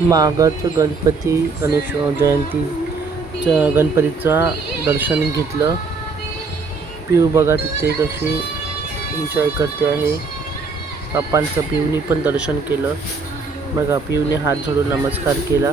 मागच गणपती गणेश जयंतीचं गणपतीचं गणपतीचा दर्शन घेतलं. पिऊ बघा तिथे कशी एन्जॉय करते आहे. पप्पांचं पिऊनी पण दर्शन केलं. बघा पिऊने हात जोडून नमस्कार केला.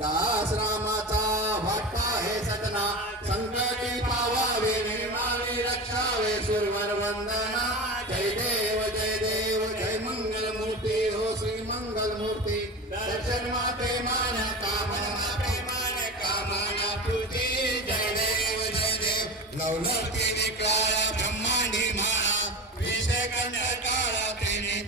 दास रामाचा वाटपा हे सतना. संकटी पावावे निर्माणे रक्षावे सुरवर वंदना. जय देव जय देव जय मंगल मूर्ती हो श्री मंगल मूर्ती दर्शन माते मान कामना माते मान कामना पूर्ती जय देव जय देव. नवलती निकाळा ब्रह्मांडी माळा विषय कन्या काळा प्रेमी